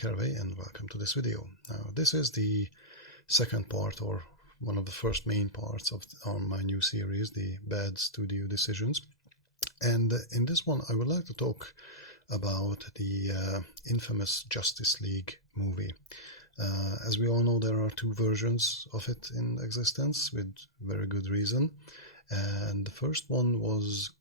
Carvey, and welcome to this video. Now, this is the second part, or one of the first main parts of my new series, the Bad Studio Decisions. And in this one, I would like to talk about the infamous Justice League movie. As we all know, there are two versions of it in existence with very good reason. And the first one was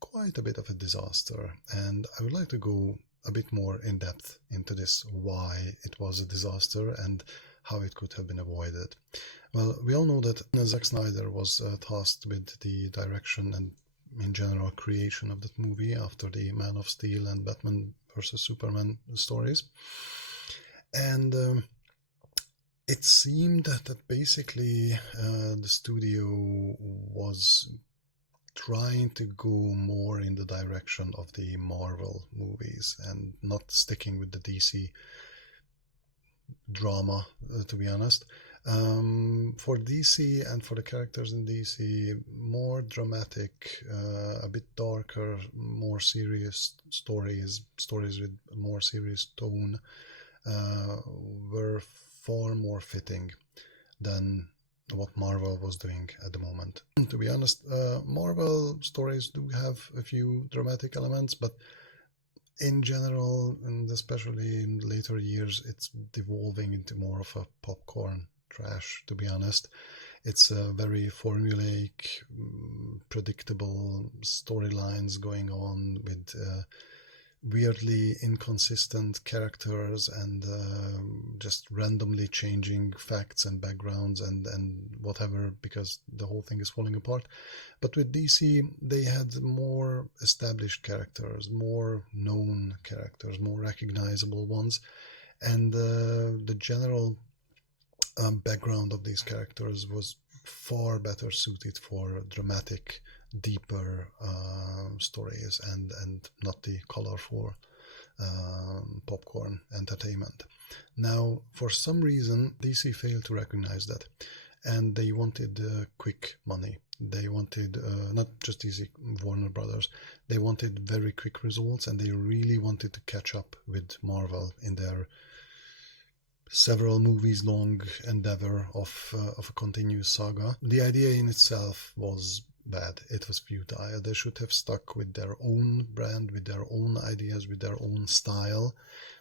quite a bit of a disaster. And I would like to go a bit more in depth into this, why it was a disaster and how it could have been avoided. Well, we all know that Zack Snyder was tasked with the direction and in general creation of that movie after the Man of Steel and Batman vs Superman stories. And it seemed that basically the studio was trying to go more in the direction of the Marvel movies and not sticking with the DC drama, to be honest. For DC and for the characters in DC, more dramatic, a bit darker, more serious stories with more serious tone were far more fitting than what Marvel was doing at the moment. To be honest, Marvel stories do have a few dramatic elements, but in general, and especially in later years, it's devolving into more of a popcorn trash, to be honest. It's a very formulaic, predictable storylines going on with weirdly inconsistent characters and just randomly changing facts and backgrounds and whatever, because the whole thing is falling apart. But with DC, they had more established characters, more known characters, more recognizable ones, and the general background of these characters was far better suited for dramatic, deeper stories and not the colorful popcorn entertainment. Now, for some reason, DC failed to recognize that, and they wanted quick money. They wanted, not just DC, Warner Brothers, they wanted very quick results, and they really wanted to catch up with Marvel in their several movies long endeavor of a continuous saga. The idea in itself was bad. It was futile. They should have stuck with their own brand, with their own ideas, with their own style.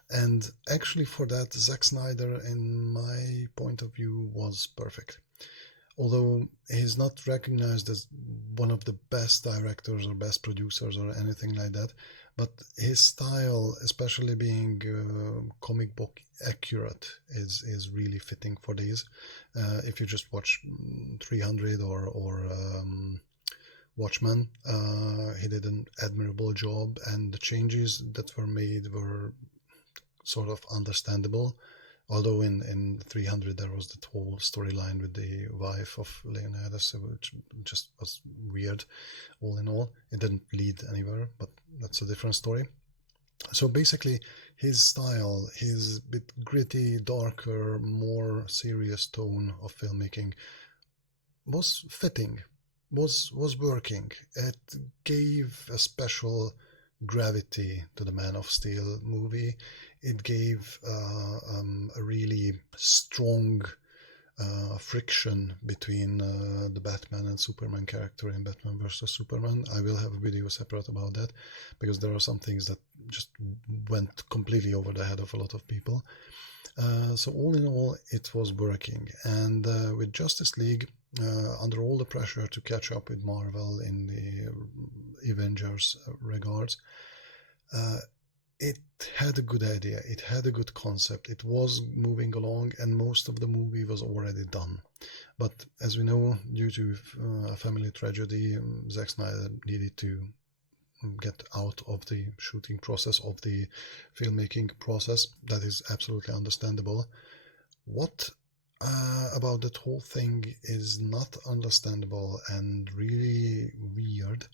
And actually for that, Zack Snyder, in my point of view, was perfect. Although he's not recognized as one of the best directors or best producers or anything like that, but his style, especially being comic book accurate, is really fitting for these. If you just watch 300 or Watchmen, he did an admirable job, and the changes that were made were sort of understandable. Although in 300 there was that whole storyline with the wife of Leonidas, which just was weird all in all. It didn't lead anywhere, but that's a different story. So basically his style, his bit gritty, darker, more serious tone of filmmaking was fitting, was working. It gave a special gravity to the Man of Steel movie. It gave a really strong friction between the Batman and Superman character in Batman vs Superman. I will have a video separate about that, because there are some things that just went completely over the head of a lot of people. So all in all, it was working. And with Justice League, under all the pressure to catch up with Marvel in the Avengers regards, it had a good idea, it had a good concept, it was moving along, and most of the movie was already done. But as we know, due to a family tragedy, Zack Snyder needed to get out of the shooting process, of the filmmaking process. That is absolutely understandable. What about that whole thing is not understandable and really weird: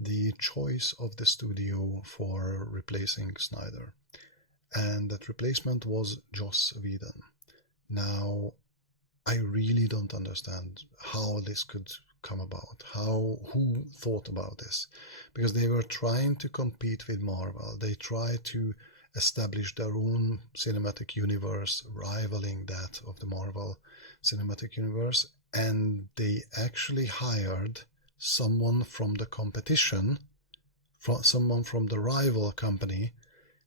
the choice of the studio for replacing Snyder. And that replacement was Joss Whedon. Now, I really don't understand how this could come about, who thought about this, because they were trying to compete with Marvel. They tried to establish their own cinematic universe, rivaling that of the Marvel Cinematic Universe, and they actually hired someone from the competition, someone from the rival company,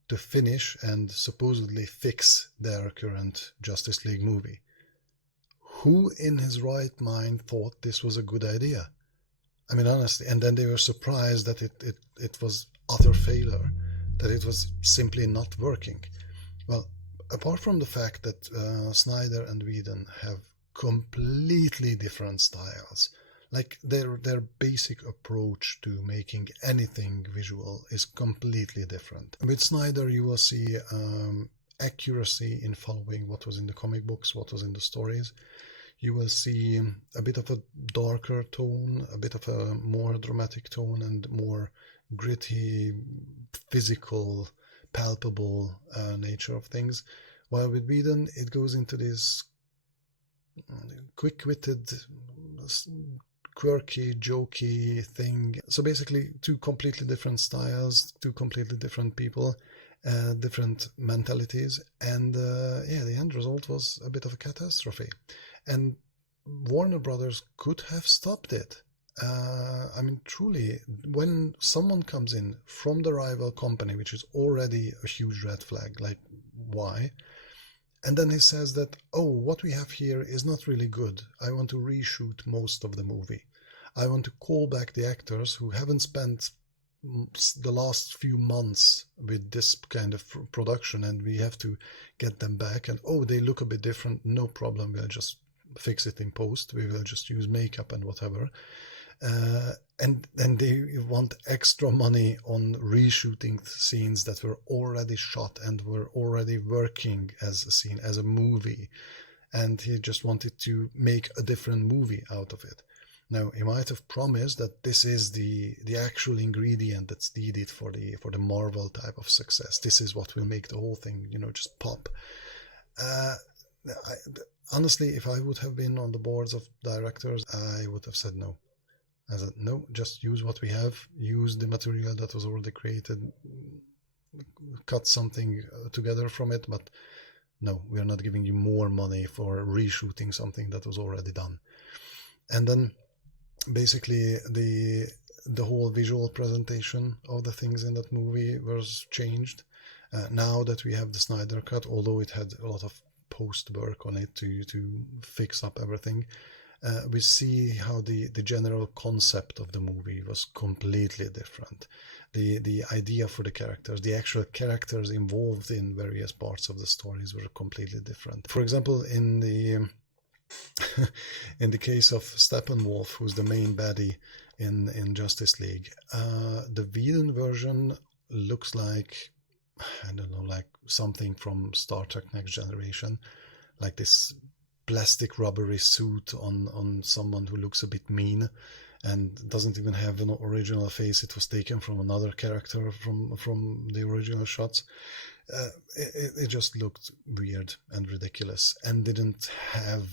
to finish and supposedly fix their current Justice League movie. Who in his right mind thought this was a good idea? I mean, honestly, and then they were surprised that it was utter failure, that it was simply not working. Well, apart from the fact that Snyder and Whedon have completely different styles, like their basic approach to making anything visual is completely different. With Snyder, you will see accuracy in following what was in the comic books, what was in the stories. You will see a bit of a darker tone, a bit of a more dramatic tone, and more gritty, physical, palpable nature of things. While with Whedon, it goes into this quick-witted, quirky, jokey thing. So basically, two completely different styles, two completely different people, different mentalities, and the end result was a bit of a catastrophe. And Warner Brothers could have stopped it. I mean, truly, when someone comes in from the rival company, which is already a huge red flag, like, why? And then he says that, oh, what we have here is not really good. I want to reshoot most of the movie. I want to call back the actors who haven't spent the last few months with this kind of production, and we have to get them back. And, oh, they look a bit different. No problem. We'll just fix it in post. We will just use makeup and whatever. And then they want extra money on reshooting scenes that were already shot and were already working as a scene, as a movie. And he just wanted to make a different movie out of it. Now, he might have promised that this is the actual ingredient that's needed for the Marvel type of success. This is what will make the whole thing, just pop. Honestly, if I would have been on the boards of directors, I would have said no. I said, no, just use what we have, use the material that was already created, cut something together from it, but no, we are not giving you more money for reshooting something that was already done. And then basically the whole visual presentation of the things in that movie was changed. Now that we have the Snyder Cut, although it had a lot of post work on it to fix up everything, we see how the general concept of the movie was completely different. The idea for the characters, the actual characters involved in various parts of the stories were completely different. For example, in the case of Steppenwolf, who's the main baddie in Justice League, the Whedon version looks like, I don't know, like something from Star Trek Next Generation, like this plastic rubbery suit on someone who looks a bit mean and doesn't even have an original face. It was taken from another character from the original shots. It just looked weird and ridiculous and didn't have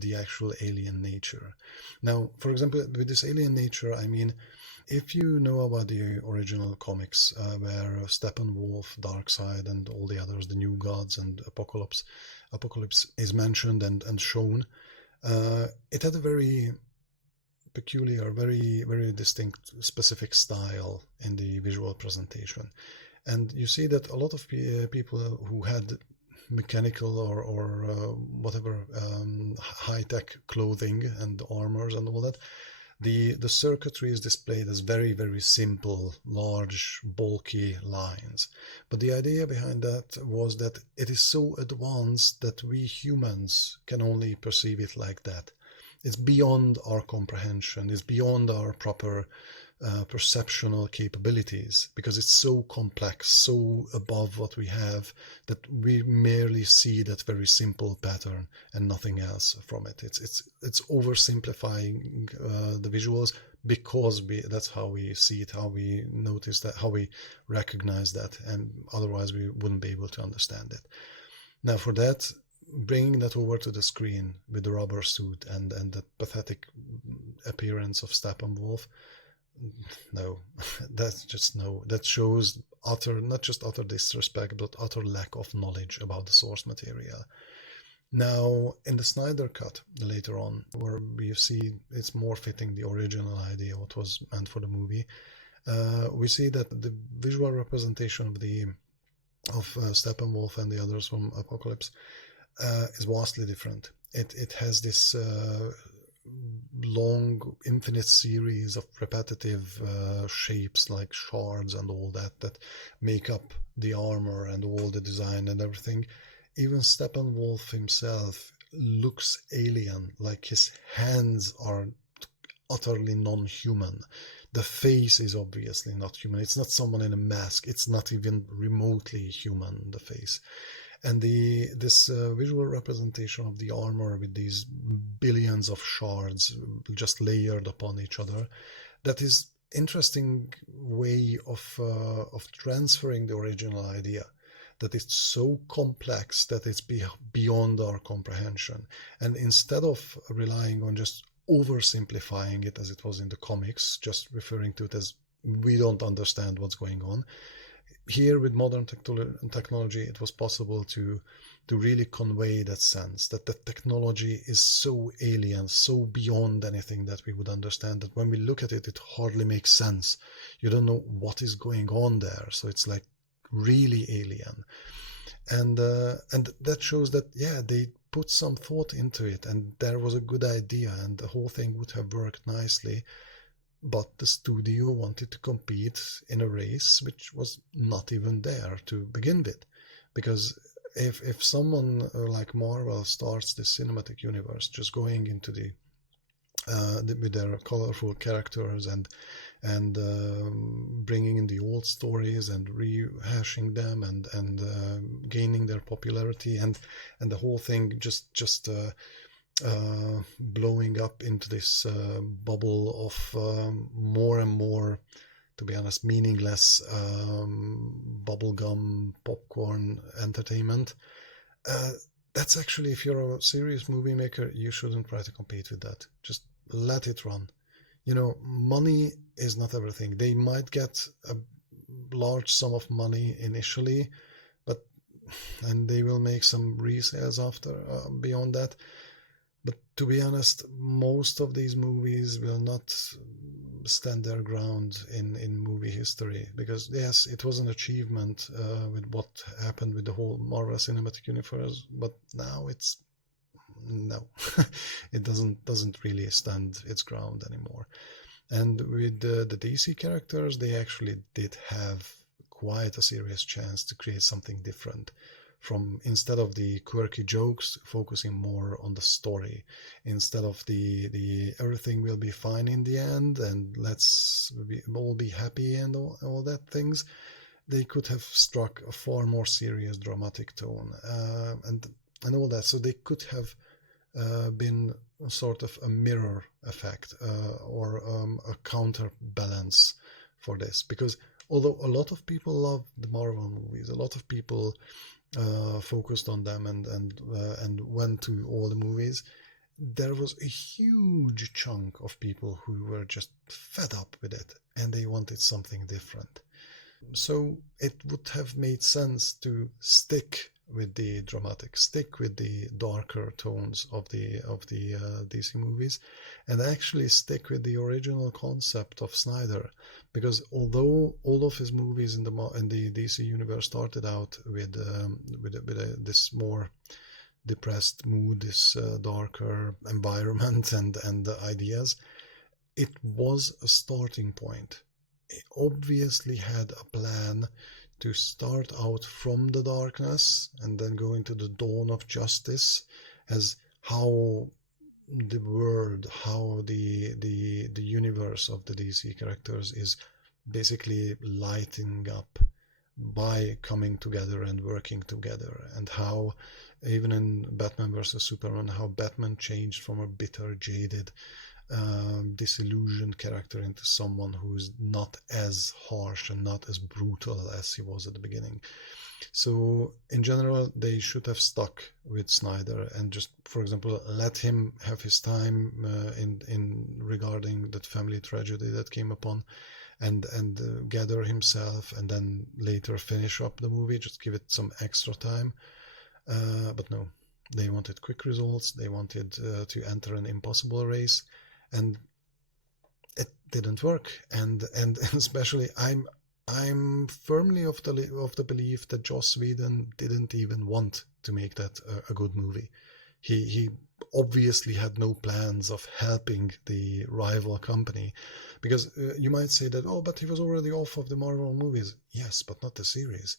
the actual alien nature. Now, for example, with this alien nature, I mean, if you know about the original comics, where Steppenwolf, Darkseid, and all the others, the New Gods and Apocalypse is mentioned and shown, it had a very peculiar, very, very distinct, specific style in the visual presentation. And you see that a lot of people who had mechanical or whatever high-tech clothing and armors and all that, the circuitry is displayed as very, very simple, large, bulky lines. But the idea behind that was that it is so advanced that we humans can only perceive it like that. It's beyond our comprehension, it's beyond our proper perceptual capabilities, because it's so complex, so above what we have, that we merely see that very simple pattern and nothing else from it. It's oversimplifying the visuals, because that's how we see it, how we notice that, how we recognize that, and otherwise we wouldn't be able to understand it. Now, for that, bringing that over to the screen with the rubber suit and the pathetic appearance of Steppenwolf, no, that's just no. That shows not just utter disrespect, but utter lack of knowledge about the source material. Now, in the Snyder cut later on, where we see it's more fitting the original idea, what was meant for the movie, we see that the visual representation of Steppenwolf and the others from Apocalypse is vastly different. It has this long, infinite series of repetitive shapes like shards and all that make up the armor and all the design and everything. Even Steppenwolf himself looks alien, like his hands are utterly non-human. The face is obviously not human. It's not someone in a mask. It's not even remotely human, the face. And this visual representation of the armor with these billions of shards just layered upon each other, that is interesting way of transferring the original idea, that it's so complex that it's beyond our comprehension. And instead of relying on just oversimplifying it as it was in the comics, just referring to it as we don't understand what's going on, here with modern technology it was possible to really convey that sense that the technology is so alien, so beyond anything that we would understand, that when we look at it, it hardly makes sense. You don't know what is going on there, so it's like really alien. And that shows that, yeah, they put some thought into it, and there was a good idea, and the whole thing would have worked nicely. But the studio wanted to compete in a race which was not even there to begin with. Because if someone like Marvel starts this cinematic universe just going into with their colorful characters and bringing in the old stories and rehashing them and gaining their popularity, and the whole thing just blowing up into this bubble of more and more, to be honest, meaningless bubblegum popcorn entertainment. That's actually, if you're a serious movie maker, you shouldn't try to compete with that. Just let it run. You know, money is not everything. They might get a large sum of money initially, and they will make some resales after beyond that. But to be honest, most of these movies will not stand their ground in movie history, because yes, it was an achievement with what happened with the whole Marvel Cinematic Universe, but now it's no, it doesn't really stand its ground anymore. And with the DC characters, they actually did have quite a serious chance to create something different. From, instead of the quirky jokes, focusing more on the story, instead of the everything will be fine in the end and let's all be happy and all that things, they could have struck a far more serious dramatic tone and all that. So they could have been sort of a mirror effect or a counterbalance for this, because although a lot of people love the Marvel movies, a lot of people focused on them and went to all the movies, there was a huge chunk of people who were just fed up with it and they wanted something different. So it would have made sense to stick with the dramatic, stick with the darker tones of the DC movies, and actually stick with the original concept of Snyder. Because although all of his movies in the DC universe started out with this more depressed mood, this darker environment and ideas, it was a starting point. It obviously had a plan to start out from the darkness and then go into the dawn of justice, as how the world, how the universe of the DC characters is basically lighting up by coming together and working together, and how even in Batman vs Superman, how Batman changed from a bitter, jaded, disillusioned character into someone who's not as harsh and not as brutal as he was at the beginning. So in general, they should have stuck with Snyder and just, for example, let him have his time in regarding that family tragedy that came upon, and gather himself and then later finish up the movie, just give it some extra time. But no, they wanted quick results. They wanted to enter an impossible race, and it didn't work. And especially I'm firmly of the belief that Joss Whedon didn't even want to make that a good movie. He obviously had no plans of helping the rival company, because you might say that, oh, but he was already off of the Marvel movies. Yes, but not the series.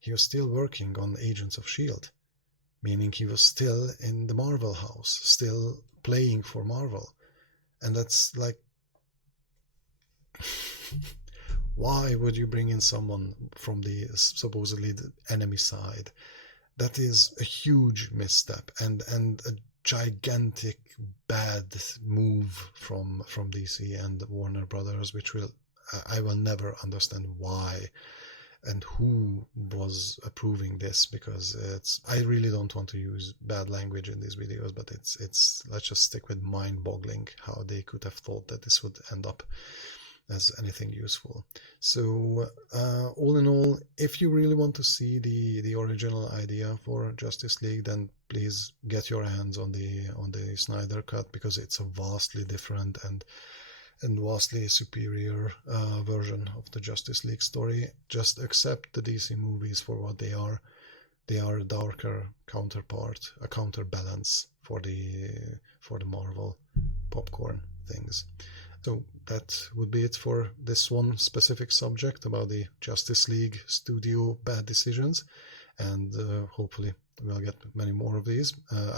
He was still working on Agents of S.H.I.E.L.D., meaning he was still in the Marvel house, still playing for Marvel. And that's like, why would you bring in someone from the supposedly the enemy side? That is a huge misstep and a gigantic bad move from DC and Warner Brothers, which I will never understand why and who was approving this, because I really don't want to use bad language in these videos, but it's let's just stick with mind-boggling how they could have thought that this would end up as anything useful. So all in all, if you really want to see the original idea for Justice League, then please get your hands on the Snyder cut, because it's a vastly different and vastly superior version of the Justice League story. Just accept the DC movies for what they are. They are a darker counterpart, a counterbalance for the Marvel popcorn things. So that would be it for this one specific subject about the Justice League studio bad decisions, and hopefully we'll get many more of these.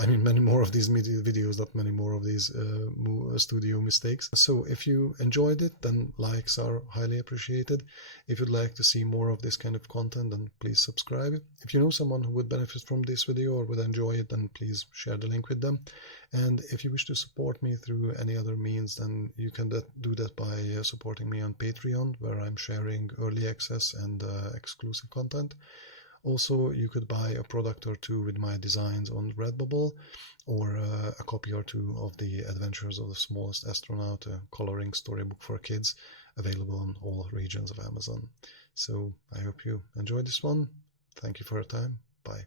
Many more of these videos, not many more of these studio mistakes. So if you enjoyed it, then likes are highly appreciated. If you'd like to see more of this kind of content, then please subscribe. If you know someone who would benefit from this video or would enjoy it, then please share the link with them. And if you wish to support me through any other means, then you can do that by supporting me on Patreon, where I'm sharing early access and exclusive content. Also, you could buy a product or two with my designs on Redbubble, or a copy or two of the Adventures of the Smallest Astronaut, a coloring storybook for kids, available on all regions of Amazon. So I hope you enjoyed this one. Thank you for your time. Bye.